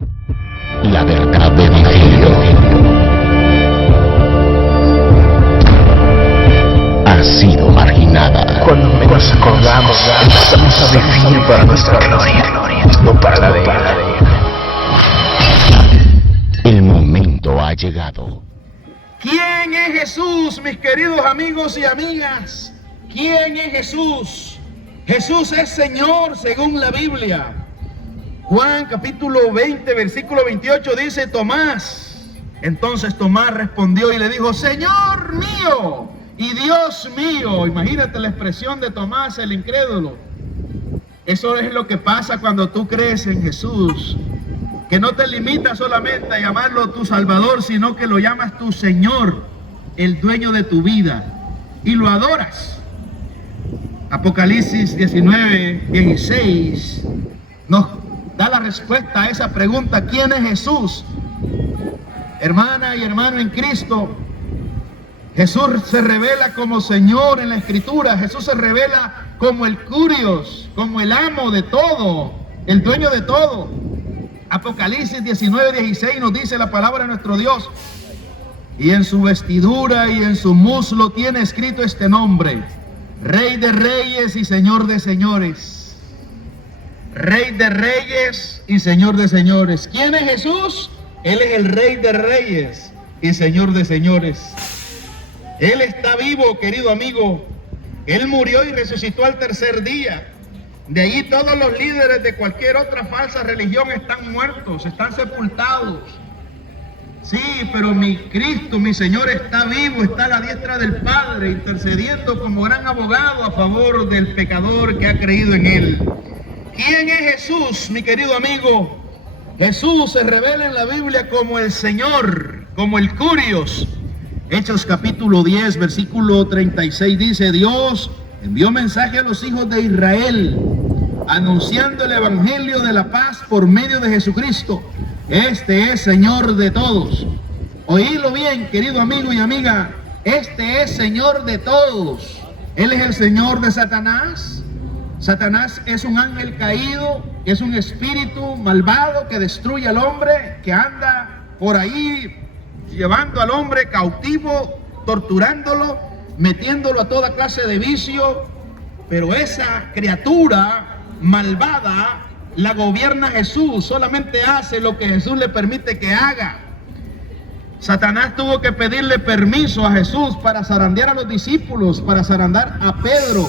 La verdad del Evangelio ha sido marginada. Cuando menos acordamos, empezamos a vivir para nuestra gloria, no para la de Él. El momento ha llegado. ¿Quién es Jesús, mis queridos amigos y amigas? ¿Quién es Jesús? Jesús es Señor según la Biblia. Juan capítulo 20, versículo 28 dice: Tomás. Entonces Tomás respondió y le dijo: Señor mío y Dios mío. Imagínate la expresión de Tomás, el incrédulo. Eso es lo que pasa cuando tú crees en Jesús, que no te limitas solamente a llamarlo tu Salvador, sino que lo llamas tu Señor, el dueño de tu vida, y lo adoras. Apocalipsis 19, 16 nos da la respuesta a esa pregunta: ¿quién es Jesús? Hermana y hermano en Cristo, Jesús se revela como Señor en la Escritura. Jesús se revela como el Curios, como el amo de todo, el dueño de todo. Apocalipsis 19, 16 nos dice la palabra de nuestro Dios: y en su vestidura y en su muslo tiene escrito este nombre: Rey de Reyes y Señor de Señores. Rey de Reyes y Señor de Señores. ¿Quién es Jesús? Él es el Rey de Reyes y Señor de Señores. Él está vivo, querido amigo. Él murió y resucitó al tercer día. De allí todos los líderes de cualquier otra falsa religión están muertos, están sepultados. Sí, pero mi Cristo, mi Señor, está vivo, está a la diestra del Padre, intercediendo como gran abogado a favor del pecador que ha creído en Él. ¿Quién es Jesús, mi querido amigo? Jesús se revela en la Biblia como el Señor, como el Curios. Hechos capítulo 10, versículo 36 dice: Dios envió mensaje a los hijos de Israel, anunciando el evangelio de la paz por medio de Jesucristo. Este es Señor de todos. Oídlo bien, querido amigo y amiga. Este es Señor de todos. Él es el Señor de Satanás. Satanás es un ángel caído, es un espíritu malvado que destruye al hombre, que anda por ahí llevando al hombre cautivo, torturándolo, metiéndolo a toda clase de vicio. Pero esa criatura malvada la gobierna Jesús, solamente hace lo que Jesús le permite que haga. Satanás tuvo que pedirle permiso a Jesús para zarandear a los discípulos, para zarandar a Pedro,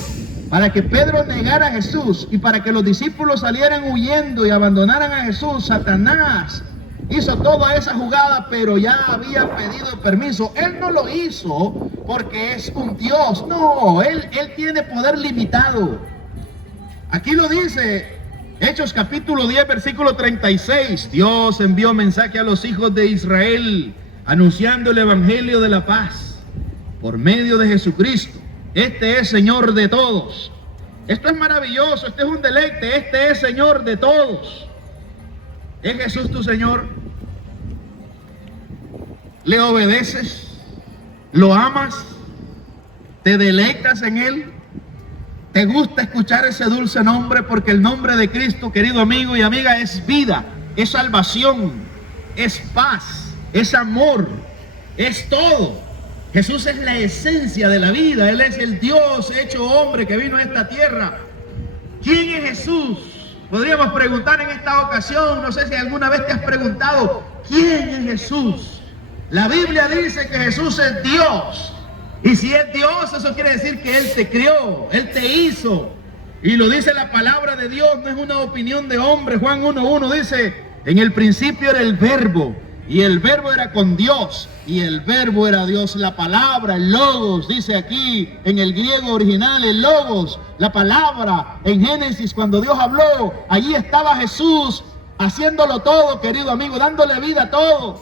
para que Pedro negara a Jesús y para que los discípulos salieran huyendo y abandonaran a Jesús. Satanás hizo toda esa jugada, pero ya había pedido permiso. Él no lo hizo porque es un Dios, no, él tiene poder limitado. Aquí lo dice Hechos capítulo 10, versículo 36. Dios envió mensaje a los hijos de Israel, anunciando el evangelio de la paz por medio de Jesucristo. Este es Señor de todos. Esto es maravilloso, este es un deleite. Este es Señor de todos. ¿Es Jesús tu Señor? ¿Le obedeces? ¿Lo amas? ¿Te deleitas en Él? ¿Te gusta escuchar ese dulce nombre? Porque el nombre de Cristo, querido amigo y amiga, es vida, es salvación, es paz, es amor, es todo. Jesús es la esencia de la vida. Él es el Dios hecho hombre que vino a esta tierra. ¿Quién es Jesús? Podríamos preguntar en esta ocasión, no sé si alguna vez te has preguntado, ¿quién es Jesús? La Biblia dice que Jesús es Dios. Y si es Dios, eso quiere decir que Él te crió, Él te hizo. Y lo dice la palabra de Dios, no es una opinión de hombre. Juan 1:1 dice: en el principio era el Verbo, y el Verbo era con Dios, y el Verbo era Dios. La palabra, el Logos, dice aquí en el griego original, el Logos, la palabra. En Génesis, cuando Dios habló, allí estaba Jesús haciéndolo todo, querido amigo, dándole vida a todo.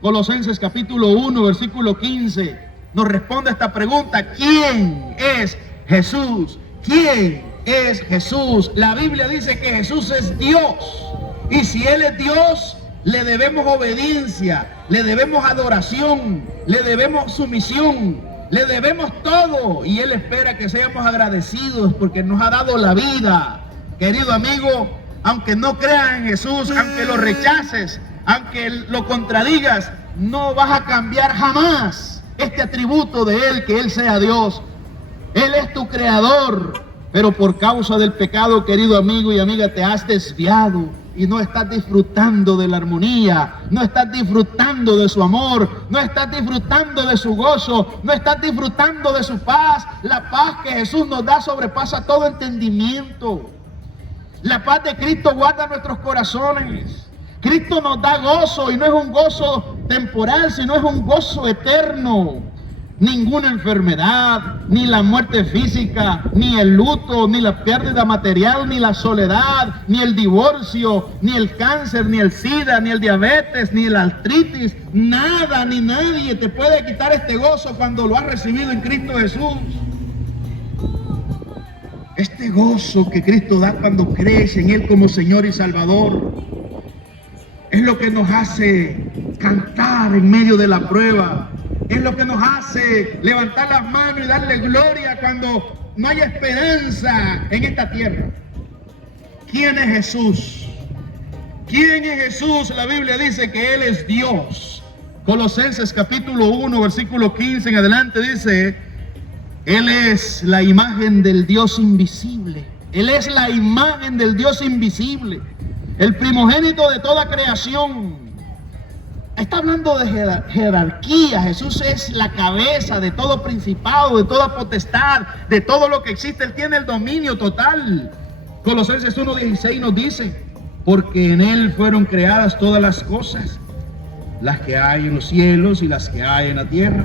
Colosenses capítulo 1, versículo 15, nos responde a esta pregunta: ¿quién es Jesús? ¿Quién es Jesús? La Biblia dice que Jesús es Dios. Y si Él es Dios, le debemos obediencia, le debemos adoración, le debemos sumisión, le debemos todo. Y Él espera que seamos agradecidos porque nos ha dado la vida. Querido amigo, aunque no creas en Jesús, aunque lo rechaces, aunque lo contradigas, no vas a cambiar jamás este atributo de Él, que Él sea Dios. Él es tu creador, pero por causa del pecado, querido amigo y amiga, te has desviado y no estás disfrutando de la armonía, no estás disfrutando de su amor, no estás disfrutando de su gozo, no estás disfrutando de su paz. La paz que Jesús nos da sobrepasa todo entendimiento. La paz de Cristo guarda nuestros corazones. Cristo nos da gozo, y no es un gozo temporal, sino es un gozo eterno. Ninguna enfermedad, ni la muerte física, ni el luto, ni la pérdida material, ni la soledad, ni el divorcio, ni el cáncer, ni el SIDA, ni el diabetes, ni la artritis, nada ni nadie te puede quitar este gozo cuando lo has recibido en Cristo Jesús. Este gozo que Cristo da cuando crees en Él como Señor y Salvador es lo que nos hace cantar en medio de la prueba. Es lo que nos hace levantar las manos y darle gloria cuando no hay esperanza en esta tierra. ¿Quién es Jesús? ¿Quién es Jesús? La Biblia dice que Él es Dios. Colosenses capítulo 1, versículo 15 en adelante dice: Él es la imagen del Dios invisible. Él es la imagen del Dios invisible, el primogénito de toda creación. Está hablando de jerarquía. Jesús es la cabeza de todo principado, de toda potestad, de todo lo que existe. Él tiene el dominio total. Colosenses 1:16 nos dice: porque en Él fueron creadas todas las cosas, las que hay en los cielos y las que hay en la tierra,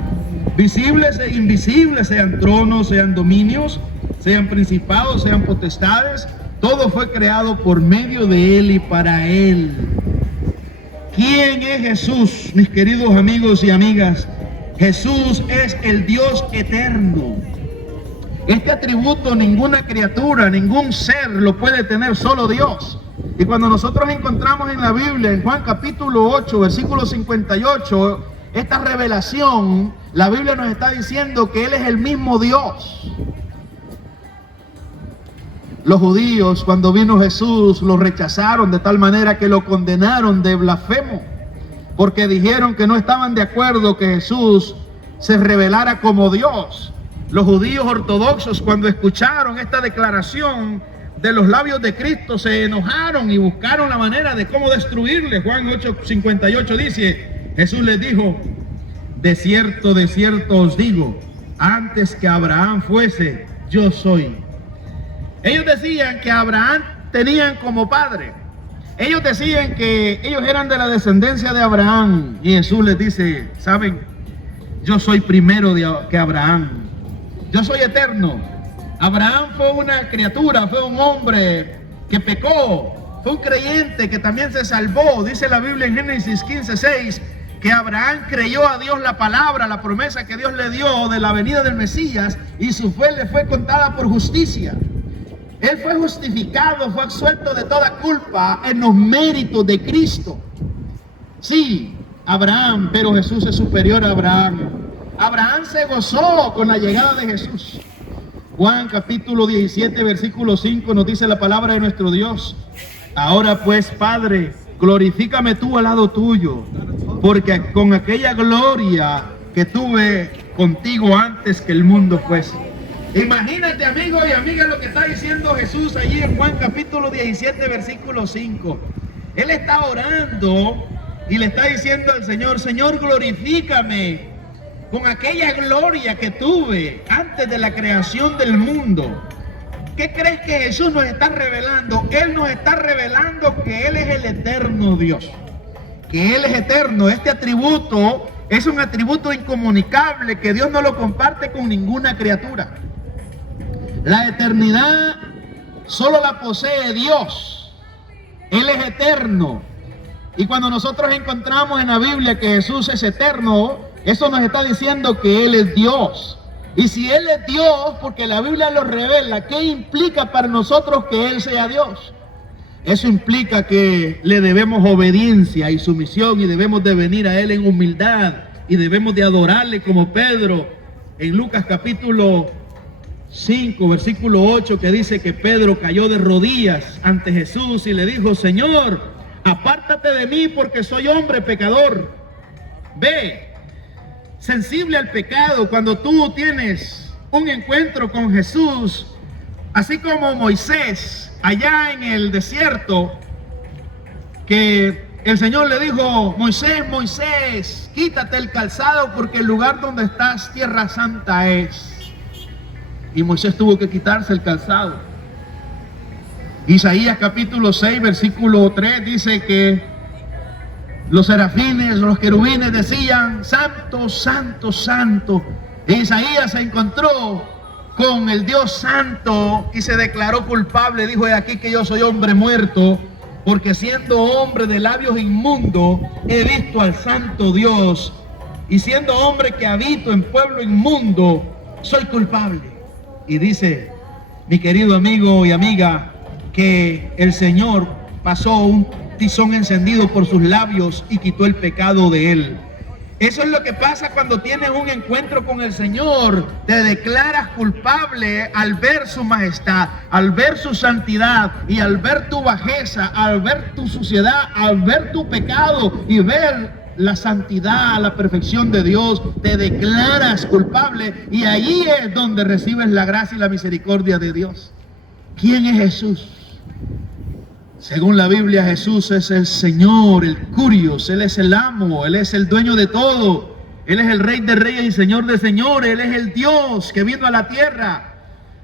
visibles e invisibles, sean tronos, sean dominios, sean principados, sean potestades. Todo fue creado por medio de Él y para Él. ¿Quién es Jesús, mis queridos amigos y amigas? Jesús es el Dios eterno. Este atributo ninguna criatura, ningún ser lo puede tener, solo Dios. Y cuando nosotros encontramos en la Biblia, en Juan capítulo 8, versículo 58, esta revelación, la Biblia nos está diciendo que Él es el mismo Dios. Los judíos, cuando vino Jesús, lo rechazaron de tal manera que lo condenaron de blasfemo, porque dijeron que no estaban de acuerdo que Jesús se revelara como Dios. Los judíos ortodoxos, cuando escucharon esta declaración de los labios de Cristo, se enojaron y buscaron la manera de cómo destruirle. Juan 8:58 dice: Jesús les dijo: de cierto os digo, antes que Abraham fuese, yo soy. Ellos decían que Abraham tenían como padre. Ellos decían que ellos eran de la descendencia de Abraham. Y Jesús les dice: ¿saben? Yo soy primero que Abraham. Yo soy eterno. Abraham fue una criatura, fue un hombre que pecó. Fue un creyente que también se salvó. Dice la Biblia en Génesis 15:6 que Abraham creyó a Dios la palabra, la promesa que Dios le dio de la venida del Mesías, y su fe le fue contada por justicia. Él fue justificado, fue absuelto de toda culpa en los méritos de Cristo. Sí, Abraham, pero Jesús es superior a Abraham. Abraham se gozó con la llegada de Jesús. Juan capítulo 17, versículo 5 nos dice la palabra de nuestro Dios: ahora pues, Padre, glorifícame tú al lado tuyo, porque con aquella gloria que tuve contigo antes que el mundo fuese. Imagínate, amigo y amiga, lo que está diciendo Jesús allí en Juan capítulo 17, versículo 5. Él está orando y le está diciendo al Señor: Señor, glorifícame con aquella gloria que tuve antes de la creación del mundo. ¿Qué crees que Jesús nos está revelando? Él nos está revelando que Él es el eterno Dios, que Él es eterno. Este atributo es un atributo incomunicable que Dios no lo comparte con ninguna criatura. La eternidad solo la posee Dios. Él es eterno. Y cuando nosotros encontramos en la Biblia que Jesús es eterno, eso nos está diciendo que Él es Dios. Y si Él es Dios, porque la Biblia lo revela, ¿qué implica para nosotros que Él sea Dios? Eso implica que le debemos obediencia y sumisión, y debemos de venir a Él en humildad, y debemos de adorarle como Pedro en Lucas capítulo 5, versículo 8, que dice que Pedro cayó de rodillas ante Jesús y le dijo: Señor, apártate de mí porque soy hombre pecador. Ve, sensible al pecado, cuando tú tienes un encuentro con Jesús, así como Moisés allá en el desierto, que el Señor le dijo: Moisés, Moisés, quítate el calzado porque el lugar donde estás, tierra santa es. Y Moisés tuvo que quitarse el calzado. Isaías capítulo 6, versículo 3 dice que los serafines, los querubines decían: Santo, Santo, Santo. E Isaías se encontró con el Dios Santo y se declaró culpable. Dijo: he aquí que yo soy hombre muerto, porque siendo hombre de labios inmundos he visto al Santo Dios, y siendo hombre que habito en pueblo inmundo soy culpable. Y dice mi querido amigo y amiga que el Señor pasó un tizón encendido por sus labios y quitó el pecado de él. Eso es lo que pasa cuando tienes un encuentro con el Señor. Te declaras culpable al ver su majestad, al ver su santidad, y al ver tu bajeza, al ver tu suciedad, al ver tu pecado y ver la santidad, la perfección de Dios. Te declaras culpable y ahí es donde recibes la gracia y la misericordia de Dios. ¿Quién es Jesús? Según la Biblia, Jesús es el Señor, el Curios. Él es el amo, Él es el dueño de todo. Él es el Rey de reyes y Señor de señores. Él es el Dios que vino a la tierra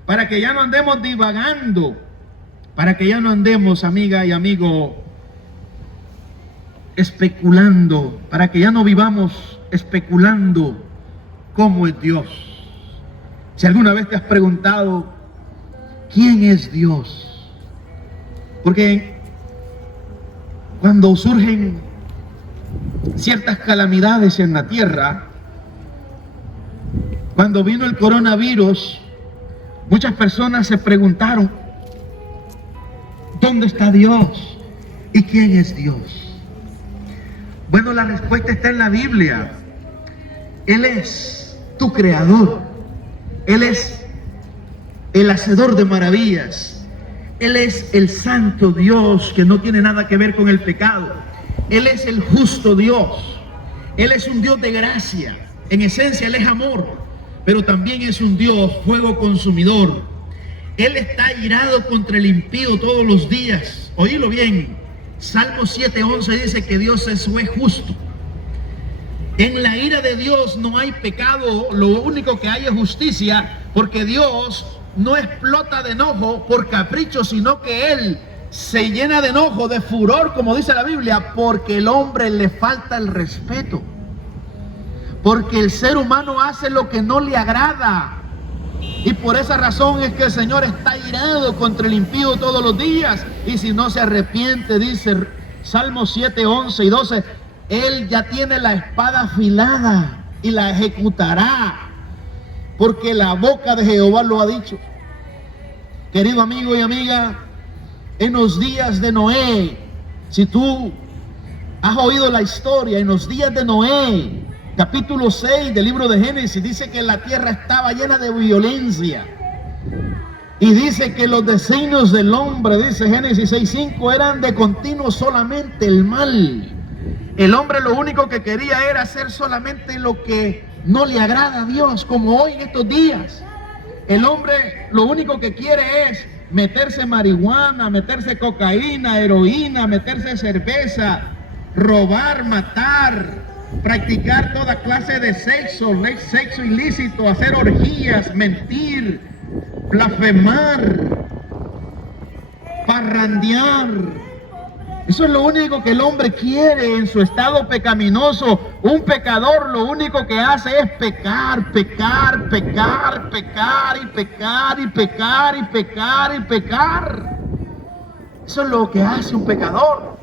para que ya no andemos divagando, para que ya no andemos, amiga y amigo, especulando, para que ya no vivamos especulando cómo es Dios. Si alguna vez te has preguntado ¿quién es Dios? Porque cuando surgen ciertas calamidades en la tierra, cuando vino el coronavirus, muchas personas se preguntaron: ¿dónde está Dios? ¿Y quién es Dios? Bueno, la respuesta está en la Biblia. Él es tu creador. Él es el hacedor de maravillas. Él es el santo Dios que no tiene nada que ver con el pecado. Él es el justo Dios. Él es un Dios de gracia. En esencia Él es amor, pero también es un Dios fuego consumidor. Él está irado contra el impío todos los días. Oílo bien. Salmo 7:11 dice que Dios es juez justo. En la ira de Dios no hay pecado, lo único que hay es justicia, porque Dios no explota de enojo por capricho, sino que Él se llena de enojo, de furor, como dice la Biblia, porque el hombre le falta el respeto, porque el ser humano hace lo que no le agrada. Y por esa razón es que el Señor está irado contra el impío todos los días. Y si no se arrepiente, dice Salmos 7, 11 y 12, Él ya tiene la espada afilada y la ejecutará, porque la boca de Jehová lo ha dicho. Querido amigo y amiga, en los días de Noé, si tú has oído la historia, en los días de Noé, capítulo 6 del libro de Génesis, dice que la tierra estaba llena de violencia. Y dice que los designios del hombre, dice Génesis 6:5, eran de continuo solamente el mal. El hombre lo único que quería era hacer solamente lo que no le agrada a Dios, como hoy en estos días. El hombre lo único que quiere es meterse marihuana, meterse cocaína, heroína, meterse cerveza, robar, matar, practicar toda clase de sexo ilícito, hacer orgías, mentir, blasfemar, parrandear. Eso es lo único que el hombre quiere en su estado pecaminoso. Un pecador lo único que hace es pecar, pecar, pecar, pecar y pecar y pecar y pecar y pecar. Eso es lo que hace un pecador.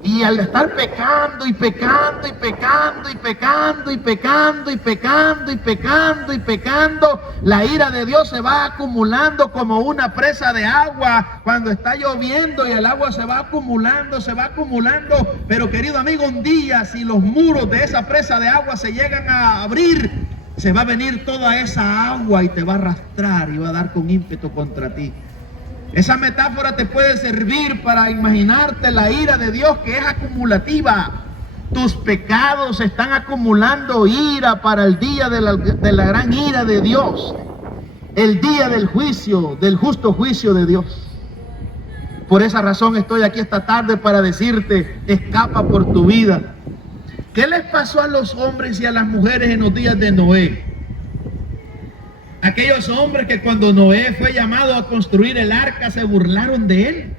Y al estar pecando y pecando y pecando y pecando y pecando y pecando y pecando y pecando, la ira de Dios se va acumulando como una presa de agua cuando está lloviendo, y el agua se va acumulando, se va acumulando. Pero querido amigo, un día si los muros de esa presa de agua se llegan a abrir, se va a venir toda esa agua y te va a arrastrar y va a dar con ímpetu contra ti. Esa metáfora te puede servir para imaginarte la ira de Dios, que es acumulativa. Tus pecados están acumulando ira para el día de la gran ira de Dios, el día del juicio, del justo juicio de Dios. Por esa razón estoy aquí esta tarde para decirte: escapa por tu vida. ¿Qué les pasó a los hombres y a las mujeres en los días de Noé? Aquellos hombres que cuando Noé fue llamado a construir el arca se burlaron de él.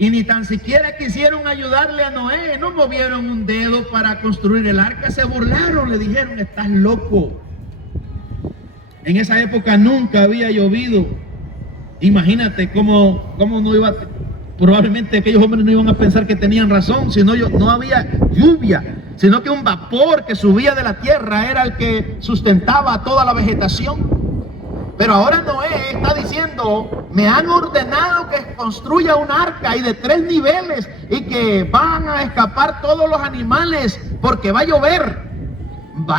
Y ni tan siquiera quisieron ayudarle a Noé, no movieron un dedo para construir el arca, se burlaron, le dijeron: estás loco. En esa época nunca había llovido. Imagínate cómo no iba, probablemente aquellos hombres no iban a pensar que tenían razón, si no había lluvia, sino que un vapor que subía de la tierra era el que sustentaba a toda la vegetación. Pero ahora Noé está diciendo: me han ordenado que construya un arca y de 3 niveles y que van a escapar todos los animales porque va a llover, va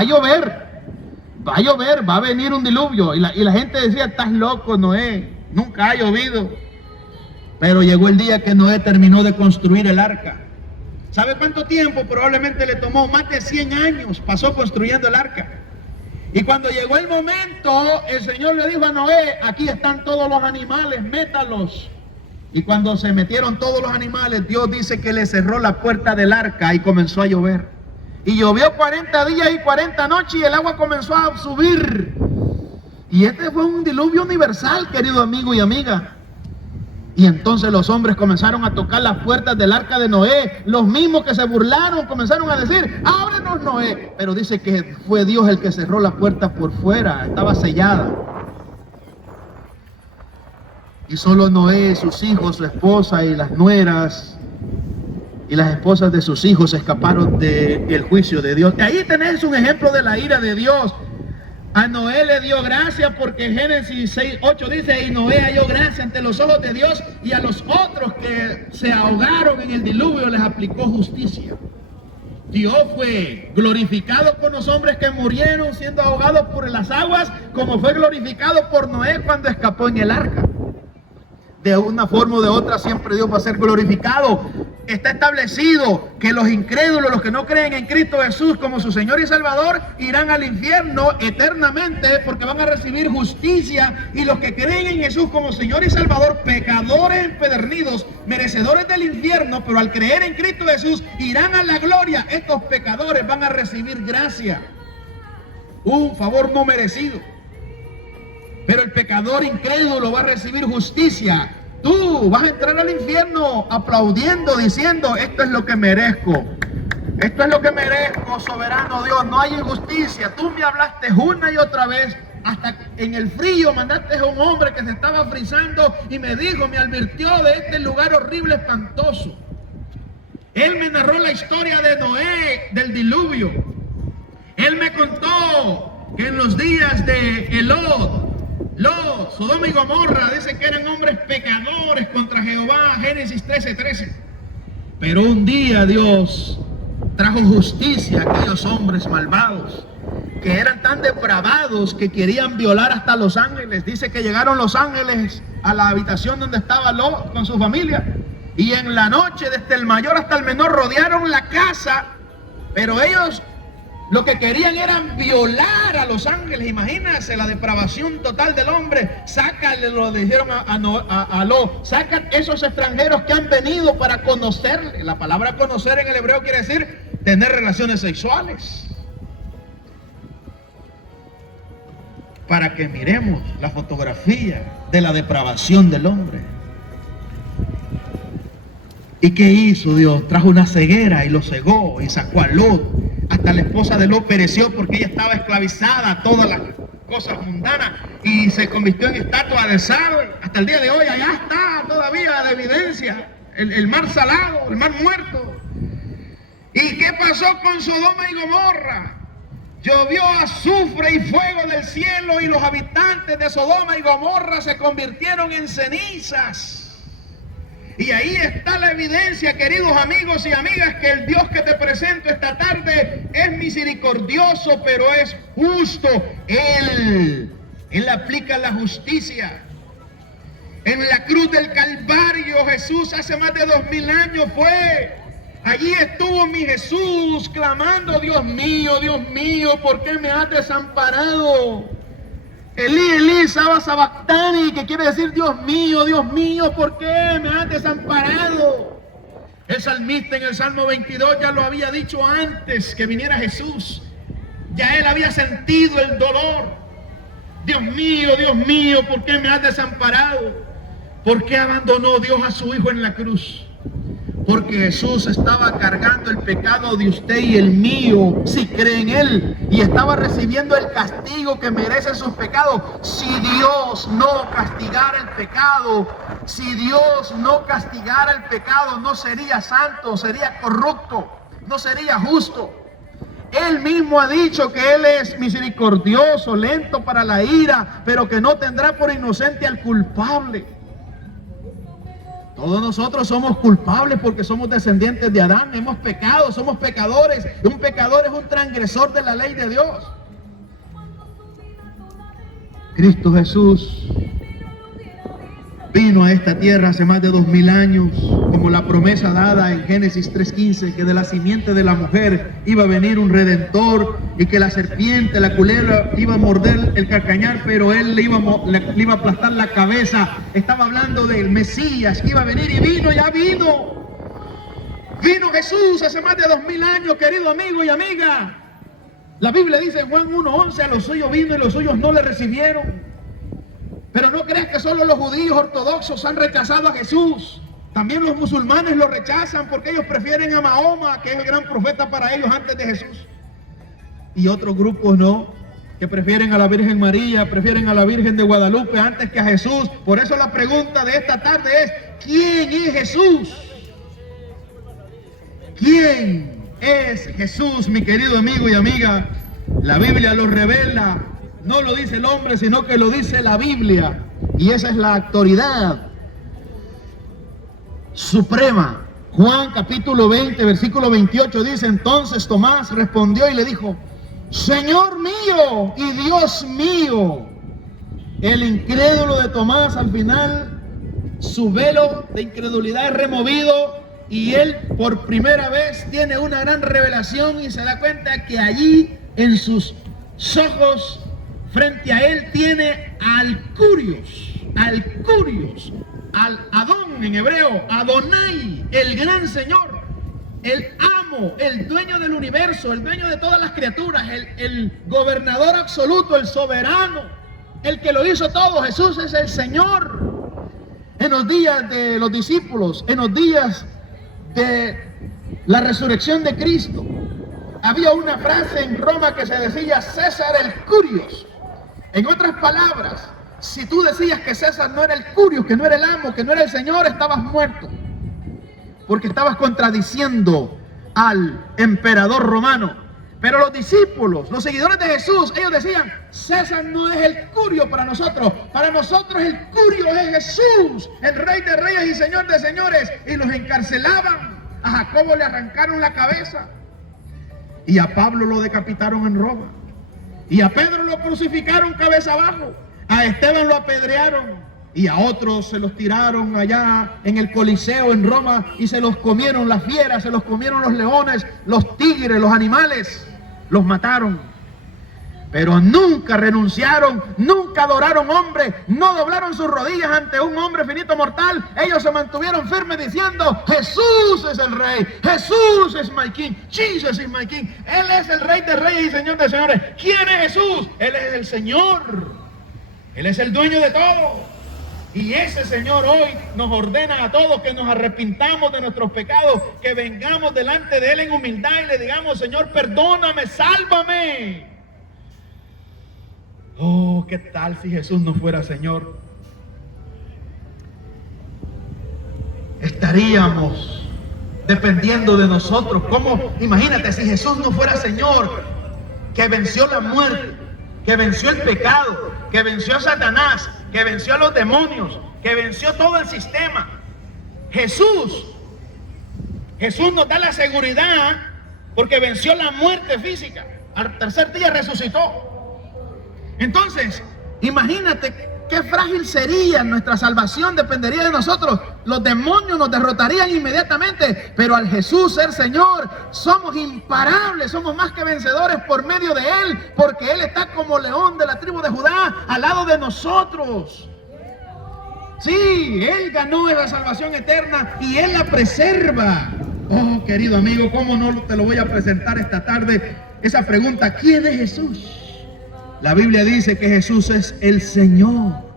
a venir un diluvio. Y la gente decía: estás loco, Noé, nunca ha llovido. Pero llegó el día que Noé terminó de construir el arca. ¿Sabe cuánto tiempo? Probablemente le tomó más de 100 años, pasó construyendo el arca. Y cuando llegó el momento, el Señor le dijo a Noé: aquí están todos los animales, métalos. Y cuando se metieron todos los animales, Dios dice que le cerró la puerta del arca y comenzó a llover. Y llovió 40 días y 40 noches y el agua comenzó a subir. Y este fue un diluvio universal, querido amigo y amiga. Y entonces los hombres comenzaron a tocar las puertas del arca de Noé. Los mismos que se burlaron comenzaron a decir: ábrenos, Noé. Pero dice que fue Dios el que cerró la puerta por fuera, estaba sellada. Y solo Noé, sus hijos, su esposa y las nueras y las esposas de sus hijos escaparon del juicio de Dios. Y ahí tenés un ejemplo de la ira de Dios. A Noé le dio gracia porque Génesis 6:8 dice: y Noé halló gracia ante los ojos de Dios, y a los otros que se ahogaron en el diluvio les aplicó justicia. Dios fue glorificado con los hombres que murieron siendo ahogados por las aguas, como fue glorificado por Noé cuando escapó en el arca. De una forma o de otra siempre Dios va a ser glorificado. Está establecido que los incrédulos, los que no creen en Cristo Jesús como su Señor y Salvador, irán al infierno eternamente porque van a recibir justicia. Y los que creen en Jesús como Señor y Salvador, pecadores empedernidos, merecedores del infierno, pero al creer en Cristo Jesús irán a la gloria. Estos pecadores van a recibir gracia, un favor no merecido. Pero el pecador incrédulo va a recibir justicia. Tú vas a entrar al infierno aplaudiendo, diciendo: esto es lo que merezco. Esto es lo que merezco, soberano Dios. No hay injusticia. Tú me hablaste una y otra vez. Hasta en el frío mandaste a un hombre que se estaba frizando y me dijo, me advirtió de este lugar horrible, espantoso. Él me narró la historia de Noé, del diluvio. Él me contó que en los días de Lot, Sodoma y Gomorra, dice que eran hombres pecadores contra Jehová, Génesis 13:13. Pero un día Dios trajo justicia a aquellos hombres malvados, que eran tan depravados que querían violar hasta los ángeles. Dice que llegaron los ángeles a la habitación donde estaba Lot con su familia, y en la noche, desde el mayor hasta el menor, rodearon la casa, pero ellos lo que querían era violar a los ángeles. Imagínense la depravación total del hombre. Sácale, lo dijeron a Lot, sacan esos extranjeros que han venido para conocerle. La palabra conocer en el hebreo quiere decir tener relaciones sexuales, para que miremos la fotografía de la depravación del hombre. ¿Y qué hizo Dios? Trajo una ceguera y lo cegó y sacó a Lot. Hasta la esposa de Lot pereció porque ella estaba esclavizada a todas las cosas mundanas y se convirtió en estatua de sal. Hasta el día de hoy allá está todavía de evidencia el mar salado, el mar muerto. ¿Y qué pasó con Sodoma y Gomorra? Llovió azufre y fuego del cielo y los habitantes de Sodoma y Gomorra se convirtieron en cenizas. Y ahí está la evidencia, queridos amigos y amigas, que el Dios que te presento esta tarde es misericordioso, pero es justo. Él aplica la justicia. En la cruz del Calvario, Jesús hace más de 2000 años fue. Allí estuvo mi Jesús clamando: Dios mío, ¿por qué me has desamparado? Elí, Elí, sabactani, que quiere decir: Dios mío, ¿por qué me has desamparado? El salmista en el Salmo 22 ya lo había dicho antes que viniera Jesús. Ya él había sentido el dolor. Dios mío, ¿por qué me has desamparado? ¿Por qué abandonó Dios a su Hijo en la cruz? Porque Jesús estaba cargando el pecado de usted y el mío, si cree en Él, y estaba recibiendo el castigo que merecen sus pecados. Si Dios no castigara el pecado, no sería santo, sería corrupto, no sería justo. Él mismo ha dicho que Él es misericordioso, lento para la ira, pero que no tendrá por inocente al culpable. Todos nosotros somos culpables porque somos descendientes de Adán, hemos pecado, somos pecadores. Un pecador es un transgresor de la ley de Dios. Cristo Jesús vino a esta tierra hace más de 2000 años, como la promesa dada en Génesis 3:15, que de la simiente de la mujer iba a venir un redentor, y que la serpiente, la culebra, iba a morder el calcañar, pero él le iba a aplastar la cabeza. Estaba hablando del Mesías que iba a venir, y vino, ya vino. Vino Jesús hace más de 2000 años, querido amigo y amiga. La Biblia dice en Juan 1:11, a los suyos vino y los suyos no le recibieron. Pero no creas que solo los judíos ortodoxos han rechazado a Jesús. También los musulmanes lo rechazan porque ellos prefieren a Mahoma, que es el gran profeta para ellos, antes de Jesús. Y otros grupos no, que prefieren a la Virgen María, prefieren a la Virgen de Guadalupe antes que a Jesús. Por eso la pregunta de esta tarde es: ¿quién es Jesús? ¿Quién es Jesús, mi querido amigo y amiga? La Biblia lo revela. No lo dice el hombre, sino que lo dice la Biblia. Y esa es la autoridad suprema. Juan capítulo 20, versículo 28 dice: entonces Tomás respondió y le dijo: Señor mío y Dios mío. El incrédulo de Tomás, al final, su velo de incredulidad es removido y él por primera vez tiene una gran revelación y se da cuenta que allí en sus ojos, frente a él, tiene al Curios, al Adón en hebreo, Adonai, el gran Señor, el amo, el dueño del universo, el dueño de todas las criaturas, el gobernador absoluto, el soberano, el que lo hizo todo. Jesús es el Señor. En los días de los discípulos, en los días de la resurrección de Cristo, había una frase en Roma que se decía: César el Curios. En otras palabras, si tú decías que César no era el Curios, que no era el amo, que no era el Señor, estabas muerto, porque estabas contradiciendo al emperador romano. Pero los discípulos, los seguidores de Jesús, ellos decían: César no es el Curio para nosotros el Curio es Jesús, el Rey de Reyes y Señor de Señores. Y los encarcelaban. A Jacobo le arrancaron la cabeza, y a Pablo lo decapitaron en Roma, y a Pedro lo crucificaron cabeza abajo, a Esteban lo apedrearon, y a otros se los tiraron allá en el Coliseo en Roma y se los comieron las fieras, se los comieron los leones, los tigres, los animales, los mataron. Pero nunca renunciaron, nunca adoraron hombre, no doblaron sus rodillas ante un hombre finito mortal. Ellos se mantuvieron firmes diciendo: Jesús es el Rey, Jesús es my King, Jesus is my King. Él es el Rey de Reyes y Señor de Señores. ¿Quién es Jesús? Él es el Señor, Él es el dueño de todo. Y ese Señor hoy nos ordena a todos que nos arrepintamos de nuestros pecados, que vengamos delante de Él en humildad y le digamos: Señor, perdóname, sálvame. Oh, ¿qué tal si Jesús no fuera Señor? Estaríamos dependiendo de nosotros. ¿Cómo? Imagínate, si Jesús no fuera Señor, que venció la muerte, que venció el pecado, que venció a Satanás, que venció a los demonios, que venció todo el sistema. Jesús nos da la seguridad porque venció la muerte física. Al tercer día resucitó. Entonces, imagínate qué frágil sería nuestra salvación, dependería de nosotros. Los demonios nos derrotarían inmediatamente, pero al Jesús ser Señor, somos imparables, somos más que vencedores por medio de Él, porque Él está como león de la tribu de Judá al lado de nosotros. Sí, Él ganó esa salvación eterna y Él la preserva. Oh, querido amigo, ¿cómo no te lo voy a presentar esta tarde? Esa pregunta, ¿quién es Jesús? La Biblia dice que Jesús es el Señor.